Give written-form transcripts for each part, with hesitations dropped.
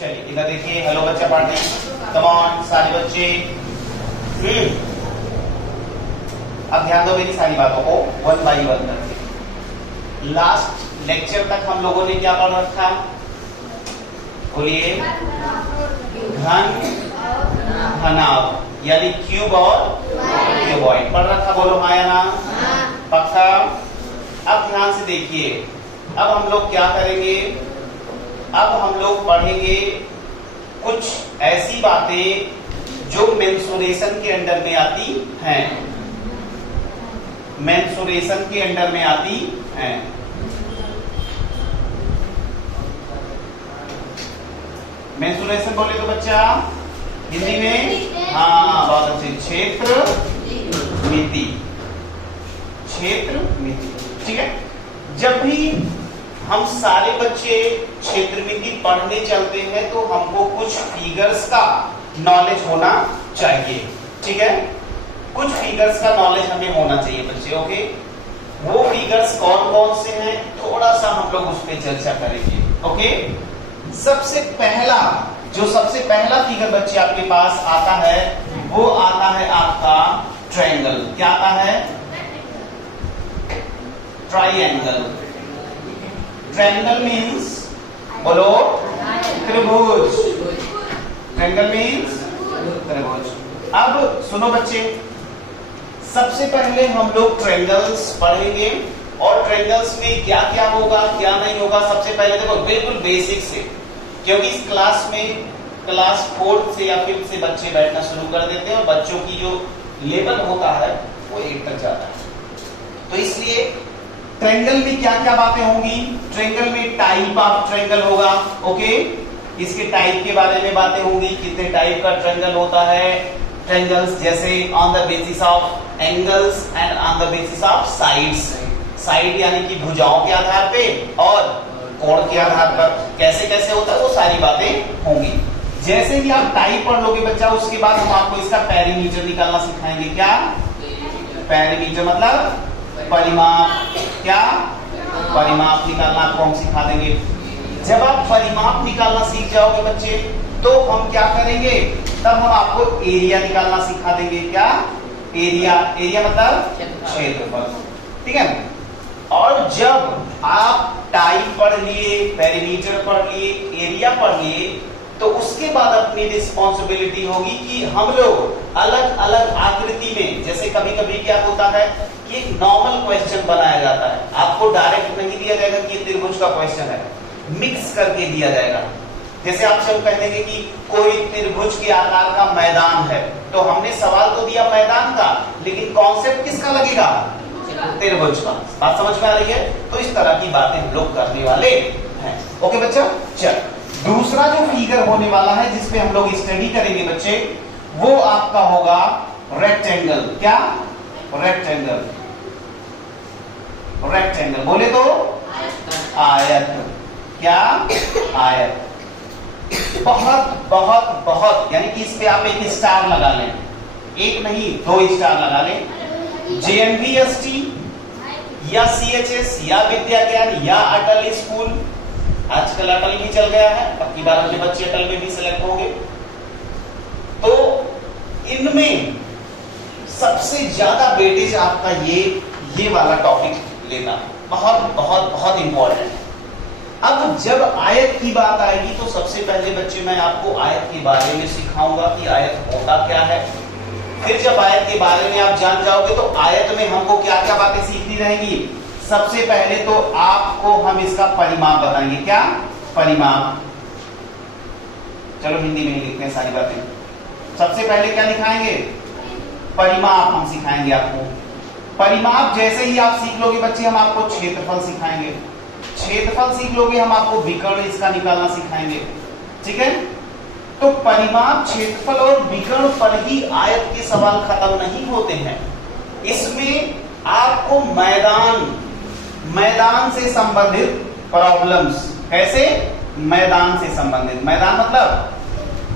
चलिए इधर देखिए, हेलो बच्चा पार्टी, कम ऑन सारे बच्चे। अब ध्यान दो मेरी सारी बातों को, वन बाई वन करके। लास्ट लेक्चर तक हम लोगों ने क्या पढ़ रखा, बोलिए? घन घनाभ यानी क्यूब और क्यूबॉइड पढ़ रखा, बोलो हाँ या ना? पक्का? अब ध्यान से देखिए, अब हम लोग क्या करेंगे, अब हम लोग पढ़ेंगे कुछ ऐसी बातें जो मेंसुरेशन के अंडर में आती हैं, मेंसुरेशन के अंडर में आती हैं। मेंसुरेशन बोले तो बच्चा हिंदी में, हाँ बहुत अच्छे, क्षेत्र मिति, क्षेत्र मिति, ठीक है। जब भी हम सारे बच्चे क्षेत्र मिति पढ़ने चलते हैं तो हमको कुछ फिगर्स का नॉलेज होना चाहिए, ठीक है। कुछ फिगर्स का नॉलेज हमें होना चाहिए बच्चे, ओके। वो फिगर्स कौन कौन से हैं थोड़ा सा हम लोग उस पर चर्चा करेंगे, ओके। सबसे पहला फिगर बच्चे आपके पास आता है, वो आता है आपका ट्रायंगल। क्या आता है? ट्रायंगल। ट्रायंगल मीन्स, बोलो? त्रिभुज। ट्रायंगल मीन्स त्रिभुज। अब सुनो बच्चे, सबसे पहले हम लोग ट्रायंगल्स पढ़ेंगे और ट्रायंगल्स में क्या क्या होगा क्या नहीं होगा। सबसे पहले देखो बिल्कुल बेसिक से, क्योंकि इस क्लास में क्लास 4 से या 5 से बच्चे बैठना शुरू कर देते हैं और बच्चों की जो लेवल होता है वो 8 तक जाता है। तो इसलिए ट्रायंगल में क्या क्या बातें होंगी, ट्रायंगल में टाइप ऑफ ट्रायंगल होगा, ओके। इसके टाइप के बारे में बातें होंगी, कितने टाइप का ट्रायंगल होता है। ट्रायंगल्स जैसे on the basis of angles and on the basis of sides. Side यानी कि भुजाओं के आधार पे और कोण के आधार पर कैसे कैसे होता है, वो सारी बातें होंगी। जैसे ही आप टाइप पढ़ लोगे बच्चा, उसके बाद हम आपको इसका पेरीमीटर निकालना सिखाएंगे। क्या पेरीमीटर मतलब? परिमाप। क्या? परिमाप निकालना आपको हम सिखा देंगे। जब आप परिमाप निकालना सीख जाओगे बच्चे, तो हम क्या करेंगे, तब हम आपको एरिया निकालना सिखा देंगे। क्या? एरिया। एरिया मतलब क्षेत्रफल, ठीक है। और जब आप टाइप पढ़ लिए, पेरीमीटर पढ़ लिए, एरिया पढ़ लिए, तो उसके बाद अपनी रिस्पॉन्सिबिलिटी होगी कि हम लोग अलग अलग आकृति में, जैसे कभी कभी क्या होता है कि एक नॉर्मल क्वेश्चन बनाया जाता है, आपको डायरेक्ट नहीं दिया जाएगा कि त्रिभुज का क्वेश्चन है, मिक्स करके दिया जाएगा। जैसे आपसे हम कह देंगे कि कोई त्रिभुज के आकार का मैदान है, तो हमने सवाल तो दिया मैदान का, लेकिन कॉन्सेप्ट किसका लगेगा? त्रिभुज का। बात समझ में आ रही है? तो इस तरह की बातें हम लोग करने वाले हैं, ओके बच्चा। चल, दूसरा जो फिगर होने वाला है जिसपे हम लोग स्टडी करेंगे बच्चे, वो आपका होगा रेक्टेंगल। क्या? रेक्टेंगल। रेक्टेंगल बोले तो आयत। क्या? आयत। बहुत बहुत बहुत यानी कि इस पे आप एक स्टार लगा लें, एक नहीं 2 स्टार लगा लें। JNVST या CHS या विद्या ज्ञान या अटल स्कूल, आजकल अटल भी चल गया है, बाकी बार अपने बच्चे अटल में भी सिलेक्ट होंगे। तो इनमें सबसे ज्यादा वेटेज आपका ये वाला टॉपिक लेना बहुत बहुत बहुत इंपॉर्टेंट है। अब जब आयत की बात आएगी तो सबसे पहले बच्चे मैं आपको आयत के बारे में सिखाऊंगा कि आयत होता क्या है। फिर जब आयत के बारे में आप जान जाओगे तो आयत में हमको क्या क्या बातें सीखनी रहेंगी। सबसे पहले तो आपको हम इसका परिमाप बताएंगे। क्या? परिमाप। चलो हिंदी में ही लिखते हैं सारी बातें। सबसे पहले क्या दिखाएंगे? परिमाप हम सिखाएंगे आपको। परिमाप जैसे ही आप सीख लोगे बच्चे, हम आपको क्षेत्रफल सिखाएंगे। क्षेत्रफल सीख लोगे, हम आपको विकर्ण इसका निकालना सिखाएंगे, ठीक है। तो परिमाप, क्षेत्रफल और विकर्ण पर ही आयत के सवाल खत्म नहीं होते हैं। इसमें आपको मैदान से संबंधित प्रॉब्लम्स, कैसे? मैदान से संबंधित। मैदान मतलब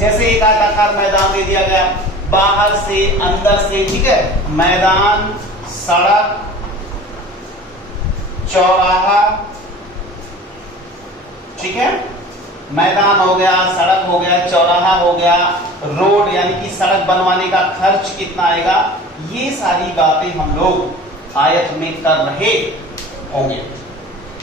जैसे एक आयताकार मैदान दे दिया गया, बाहर से अंदर से, ठीक है। मैदान, सड़क, चौराहा, ठीक है। मैदान हो गया, सड़क या रोड यानी कि सड़क बनवाने का खर्च कितना आएगा, ये सारी बातें हम लोग आयत में कर रहे होंगे।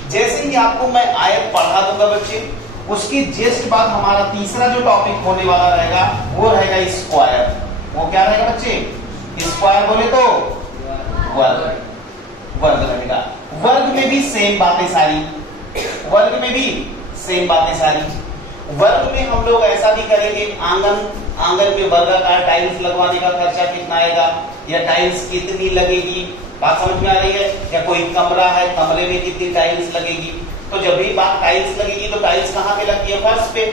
जैसे ही आपको मैं आयत पढ़ा दूंगा बच्चे, उसके जस्ट बाद हमारा तीसरा जो टॉपिक होने वाला रहेगा वो रहेगा स्क्वायर। वो क्या रहेगा बच्चे? स्क्वायर बोले तो वर्ग, वर्ग रहेगा। वर्ग में भी सेम बातें सारी, वर्ग में भी सेम बातें सारी। वर्ग में हम लोग ऐसा भी करेंगे, आंगन में वर्गाकार टाइल्स लगवाने का खर्चा कितना आएगा, या टाइल्स कितनी लगेगी, बात समझ में आ रही है? या कोई कमरा है, कमरे में कितनी टाइल्स लगेगी। तो जब भी बात टाइल्स लगेगी तो टाइल्स कहाँ पे लगती है? फर्श पे।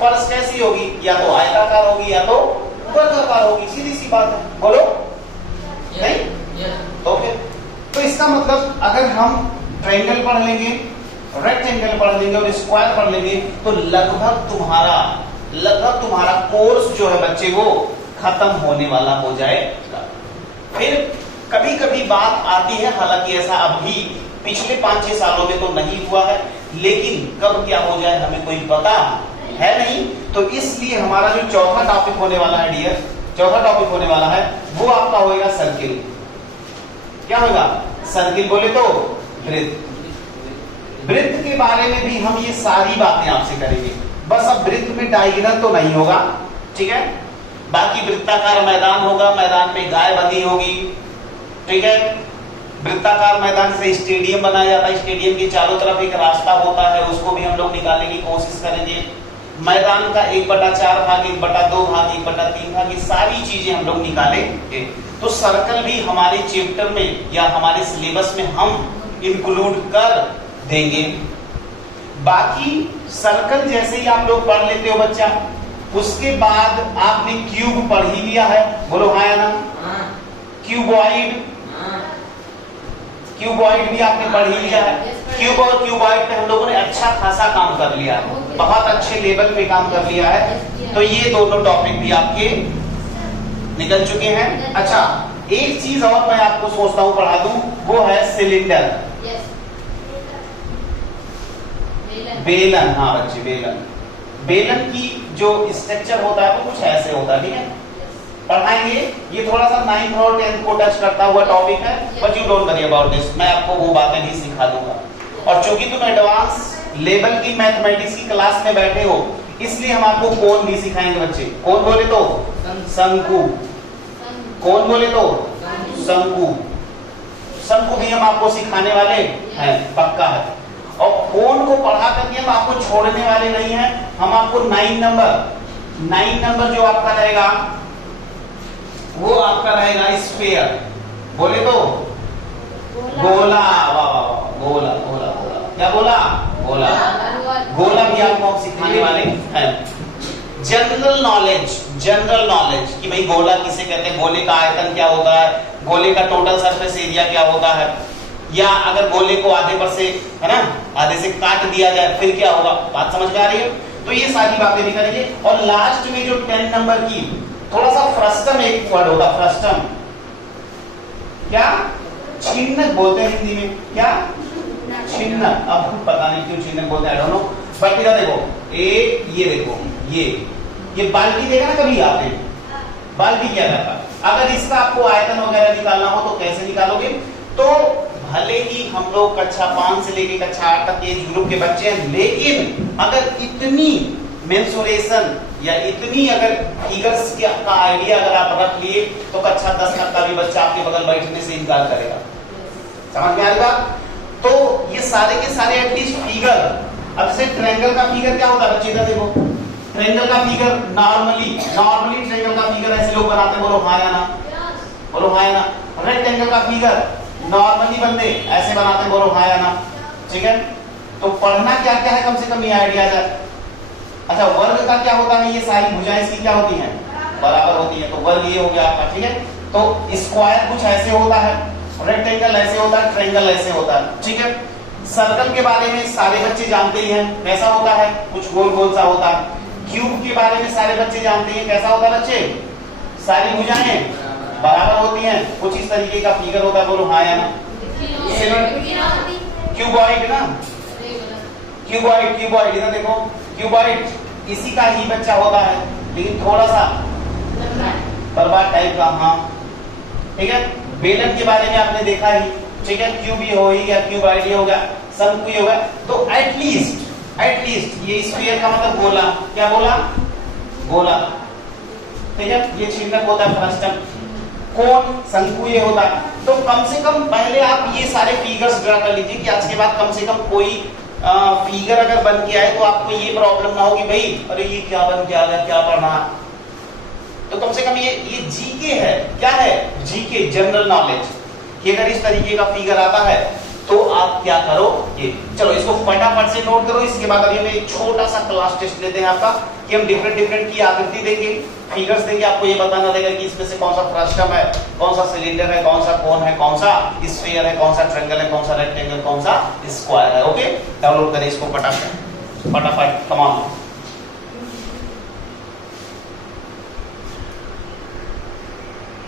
फर्श कैसी होगी? या तो आयताकार होगी या तो वर्गाकार होगी, सीधी सी बात है। बोलो नहीं? तो फिर तो इसका मतलब अगर हम ट्रायंगल पढ़ लेंगे, रेक्टेंगल पढ़ लेंगे और स्क्वायर पढ़ लेंगे तो लगभग तुम्हारा कोर्स जो है बच्चे वो खत्म होने वाला हो जाएगा। फिर कभी कभी बात आती है, हालांकि ऐसा अभी पिछले 5-6 सालों में तो नहीं हुआ है, लेकिन कब क्या हो जाए हमें कोई पता है नहीं। तो इसलिए हमारा जो चौथा टॉपिक होने वाला है डियर, चौथा टॉपिक होने वाला है वो आपका होगा सर्किल। क्या होगा? सर्किल बोले तो वृत्त। वृत्त के बारे में भी हम ये सारी बातें आपसे करेंगे। बस अब वृत्त में डायगोनल तो नहीं होगा, ठीक है? बाकी वृत्ताकार मैदान होगा, मैदान में गाय बंधी होगी, ठीक है? वृत्ताकार मैदान से स्टेडियम बनाया जाता है, स्टेडियम के चारों तरफ एक रास्ता होता है, उसको भी हम लोग निकालने की कोशिश करेंगे। मैदान का 1/4 भाग, 1/2 भाग, 1/3 भाग, ये सारी चीजें हम लोग निकालेंगे। तो सर्कल भी हमारे चैप्टर में या हमारे सिलेबस में हम इंक्लूड कर देंगे। बाकी सर्कल जैसे ही आप लोग पढ़ लेते हो बच्चा, उसके बाद आपने क्यूब पढ़ ही लिया है, बोलो हाँ या ना? क्यूबॉइड, क्यूबॉइड भी आपने पढ़ ही लिया है। क्यूब और क्यूबॉइड पे हम लोगों ने अच्छा खासा काम कर लिया है, बहुत अच्छे लेवल पे काम कर लिया है। तो ये दोनों टॉपिक भी आपके निकल चुके हैं। अच्छा, एक चीज और मैं आपको सोचता हूं पढ़ा दूं, वो है सिलेंडर, बेलन। हाँ बच्चे, बेलन। बेलन की जो स्ट्रक्चर होता है वो कुछ ऐसे होता है, ठीक है? पढ़ाएंगे। ये थोड़ा सा 9th और 10th को टच करता हुआ टॉपिक है, but you don't worry about this, मैं आपको वो बातें भी सिखा दूंगा। और चूंकि तुम एडवांस लेवल की मैथमेटिक्स की क्लास में बैठे हो, इसलिए हम आपको कोण भी सिखाएंगे बच्चे। कोण बोले तो शंकु, कोण बोले तो शंकु, शंकु भी हम आपको सिखाने वाले हैं, पक्का है। और कोण को पढ़ा करके हम आपको छोड़ने वाले नहीं हैं। हम आपको 9 नंबर जो आपका रहेगा वो आपका रहेगा स्फीयर, बोले तो गोला। गोला, गोला, गोला, क्या बोला? गोला। गोला भी आपको हम सिखाने वाले हैं। जनरल नॉलेज कि भाई गोला किसे कहते हैं, गोले का आयतन क्या होता है, गोले का टोटल सरफेस एरिया क्या होता है, या अगर गोले को आधे पर से, है ना, आधे से काट दिया जाए फिर क्या होगा, बात समझ में आ रही है? तो ये सारी बातें भी करेंगे। और लास्ट में जो 10 नंबर की थोड़ा सा फ्रस्टम एक वर्ड होगा, फ्रस्टम। क्या? छिन्नक बोलते हैं हिंदी में, क्या? छिन्नक। अब पता नहीं क्यों छिन्नक बोलते हैं, आई डोंट नो। बट इधर देखो, ये देखो, ये बाल्टी देखा ना कभी आपने, बाल्टी क्या रहता है? अगर इसका आपको आयतन वगैरह निकालना हो तो कैसे निकालोगे? तो भले ही हम लोग कक्षा 5 से लेके कक्षा 8 तक के ग्रुप के बच्चे हैं, लेकिन अगर इतनी मेंसुरेशन या इतनी अगर फिगर्स का आइडिया अगर आप रख लिए तो कक्षा 10 तक का भी बच्चा आपके बगल बैठने से इनकार करेगा। समझ में आएगा? तो ये सारे के सारे एटलीस्ट फिगर, अब जैसे ट्रायंगल का फिगर क्या होता है बच्चे, इधर देखो, ट्रायंगल का फिगर नॉर्मली ट्रायंगल का फिगर ऐसे लोग बनाते हैं, बोलो हाँ या ना? बोलो हाँ या ना? रेक्टेंगल का फिगर नॉर्मली बंदे ऐसे बनाते हैं, बोलो हाँ या ना? ठीक है? तो पढ़ना क्या क्या है, कम से कम ये आइडिया जाए। अच्छा, वर्ग का क्या होता है? ये सारी भुजाएं इसकी क्या होती हैं? बराबर होती है। तो वर्ग ये हो गया आपका, ठीक है? तो स्क्वायर कुछ ऐसे होता है, रेक्टेंगल ऐसे होता है, ट्रायंगल ऐसे होता है, ठीक है? सर्कल के बारे में सारे बच्चे जानते ही हैं, कैसा होता है? कुछ गोल गोल सा होता है। क्यूब के बारे में सारे बच्चे जानते हैं, कैसा होता है बच्चे? सारी भुजाएं बराबर होती हैं, कुछ इस तरीके का फिगर होता है, बोलो हाँ या ना? क्यूबॉइड ना, क्यूबॉइड इधर देखो, क्यूबॉइड इसी का ही बच्चा होता है, लेकिन थोड़ा सा बर्बाद टाइप का, हाँ ठीक है। बेलन के बारे में आपने देखा ही, ठीक है, क्यूबी हो ही गया, क्यूबॉइड हो गया, शंकु हो गया, तो एटलीस्ट ये स्फीयर का मतलब गोला, क्या बोला, गोला, ठीक है, ये छिद्रक होता है फ्रस्टम, कोन शंकु ये होता है। तो कम से कम पहले आप ये सारे फिगर्स ड्रा कर लीजिए कि आज के बाद कम से कम कोई फिगर अगर बन के आए तो आपको ये प्रॉब्लम ना होगी भाई अरे ये क्या बन के आ गया, क्या पढ़ना। तो कम से कम ये जीके है, क्या है, जीके जनरल नॉलेज, कि अगर इस तरीके का फिगर आता है तो आप क्या करो, ये चलो इसको फटाफट से नोट करो। इसके बाद अभी हम एक छोटा सा क्लास टेस्ट लेते हैं आपका, कि हम डिफरेंट की आकृति देंगे, फिगर्स देंगे, आपको ये बताना रहेगा कि इसमें से कौन सा फ्रस्टम है, कौन सा सिलेंडर है, कौन सा कोन है, कौन सा स्फीयर है, कौन सा ट्रायंगल है, कौन सा रेक्टेंगल, कौन सा स्क्वायर है। ओके, डाउनलोड करें इसको फटाफट, कम ऑन।